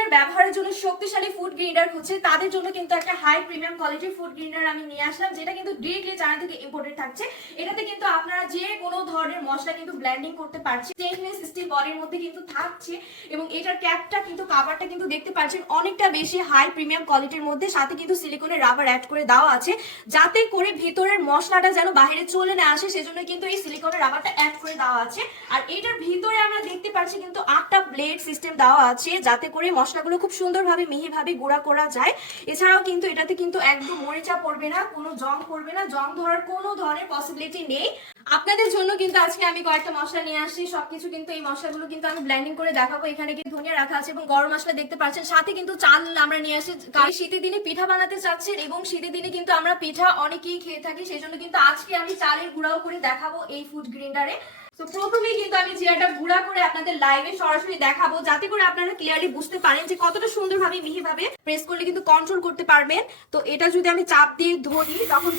প্রতিদিনের ব্যবহারের জন্য শক্তিশালী ফুড গ্রেইনার হচ্ছে তাদের জন্য কিন্তু একটা হাই প্রিমিয়াম কোয়ালিটির ফুড গ্রেইনার আমি নিয়ে আসলাম, যেটা কিন্তু ডিরেক্টলি চায়না থেকে ইম্পোর্টেড থাকছে। এটাতে কিন্তু আপনারা যে কোনো ধরনের মশলা কিন্তু ব্লেন্ডিং করতে পারছেন। স্টেনলেস স্টিল বডির মধ্যে কিন্তু থাকছে এবং এটার ক্যাপটা কিন্তু কাভারটা কিন্তু দেখতে পাচ্ছেন অনেকটা বেশি হাই প্রিমিয়াম কোয়ালিটির মধ্যে, সাথে কিন্তু সিলিকনের রাবার অ্যাড করে দেওয়া আছে যাতে করে ভিতরের মশলাটা যেন বাইরে চলে না আসে, সেজন্য কিন্তু এই সিলিকনের রাবারটা অ্যাড করে দেওয়া আছে। আর এটার ভিতরে আমরা দেখতে পাচ্ছি কিন্তু 8টা ব্লেড সিস্টেম দেওয়া আছে যাতে করে মশলাগুলো খুব সুন্দরভাবে মিহিভাবে গুঁড়া করা যায়। এছাড়াও কিন্তু এটাতে কিন্তু একদম মরিচা পড়বে না, কোনো জং পড়বে না, জং ধরার কোনো ধরনের পসিবিলিটি নেই। আপনাদের জন্য কিন্তু আজকে আমি কয়েকটা মশলা নিয়ে আসছি, সবকিছু কিন্তু এই মশলাগুলো কিন্তু আমি ব্লেন্ডিং করে দেখাবো। এখানে কিন্তু ধনিয়া রাখা আছে এবং গরম মশলা দেখতে পাচ্ছেন, সাথে কিন্তু চাল আমরা নিয়ে আসি। কারণ শীতের দিনে পিঠা বানাতে চাচ্ছেন এবং শীতের দিনে কিন্তু আমরা পিঠা অনেকেই খেয়ে থাকি, সেই জন্য কিন্তু আজকে আমি চালের গুঁড়াও করে দেখাবো এই ফুড গ্রেইন্ডারে। তো প্রথমেই কিন্তু আমি জিরাটা গুঁড়া করে আপনাদের লাইভে সরাসরি দেখাবো যাতে করে আপনারা ক্লিয়ারলি বুঝতে পারেন যে কতটা সুন্দরভাবে মিহিভাবে প্রেস করলে কিন্তু কন্ট্রোল করতে পারবেন। তো এটা যদি আমি চাপ দিয়ে ধরি তখন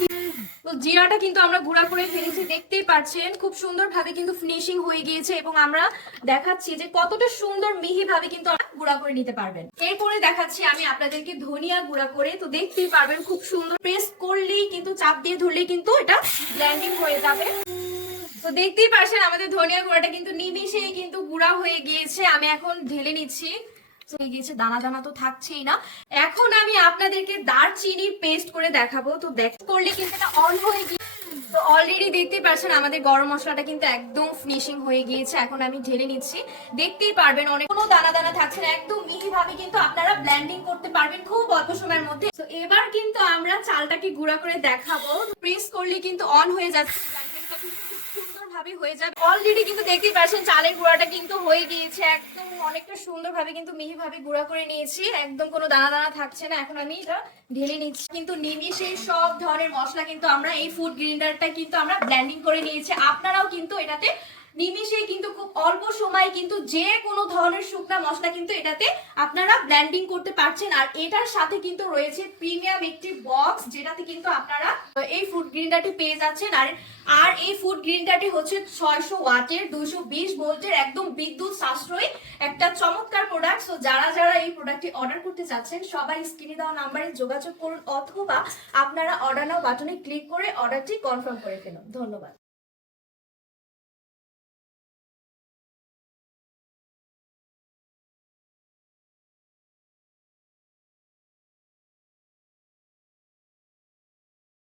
তো জিরাটা কিন্তু আমরা গুঁড়া করে ফেলেছি, দেখতেই পাচ্ছেন খুব সুন্দরভাবে কিন্তু ফিনিশিং হয়ে গিয়েছে এবং আমরা দেখাচ্ছি যে কতটা সুন্দর মিহিভাবে কিন্তু গুঁড়া করে নিতে পারবেন। এরপরে দেখাচ্ছি আমি আপনাদেরকে ধনিয়া গুঁড়া করে, তো দেখতেই পারবেন খুব সুন্দর প্রেস করলেই কিন্তু চাপ দিয়ে ধরলেই কিন্তু এটা ব্লেন্ডিং হয়ে যাবে। তো দেখতেই পাচ্ছেন আমাদের ধনিয়া গুঁড়াটা কিন্তু নিমিশেই কিন্তু গুঁড়া হয়ে গিয়েছে। আমি এখন ঢেলে নিচ্ছি, হয়ে গিয়েছে, দানা দানা তো থাকছেই না। এখন আমি আপনাদেরকে দারচিনি পেস্ট করে দেখাবো। তো দেখ করলে কিন্তু এটা অন হয়ে গিয়ে, তো অলরেডি দেখতেই পাচ্ছেন আমাদের গরম মশলাটা কিন্তু একদম ফিনিশিং হয়ে গিয়েছে। এখন আমি ঢেলে নিচ্ছি, দেখতেই পারবেন অনেক কোনো দানা দানা থাকছে না, একদম মিহিভাবে কিন্তু আপনারা ব্লেন্ডিং করতে পারবেন খুব অল্প সময়ের মধ্যে। তো এবার কিন্তু আমরা চালটাকে গুঁড়া করে দেখাবো। প্রেস করলে কিন্তু অন হয়ে যাচ্ছে, হয়ে যাবে। অলরেডি কিন্তু দেখতেই পাচ্ছেন চালের গুঁড়াটা কিন্তু হয়ে গিয়েছে, একদম অনেকটা সুন্দরভাবে কিন্তু মিহিভাবে গুঁড়া করে নিয়েছি, একদম কোনো দানা দানা থাকছে না। এখন আমি এটা ঢেলে নিচ্ছি। কিন্তু নিমিশে সব ধরনের মশলা কিন্তু আমরা এই ফুড গ্রেইন্ডারটা কিন্তু আমরা ব্লেন্ডিং করে নিয়েছি। আপনারাও কিন্তু এটাতে নিমিশেই কিন্তু খুব অল্প সময় কিন্তু যে কোনো ধরনের শুকনা মশলা কিন্তু এটাতে আপনারা ব্লেন্ডিং করতে পারছেন। আর এটার সাথে কিন্তু রয়েছে প্রিমিয়াম একটি বক্স, যেটাতে কিন্তু আপনারা এই ফুড গ্রেইন্ডারটি পেয়ে যাচ্ছেন। আর এই ফুড গ্রেইন্ডারটি হচ্ছে 600 ওয়াটের 220 ভোল্টের একদম বিদ্যুৎ সাশ্রয়ী একটা চমৎকার প্রোডাক্ট। সো যারা যারা এই প্রোডাক্টটি অর্ডার করতে চাচ্ছেন সবাই স্ক্রিনে দেওয়া নাম্বারে যোগাযোগ করুন, অথবা আপনারা অর্ডার নাও বাটনে ক্লিক করে অর্ডারটি কনফার্ম করে ফেলুন। ধন্যবাদ।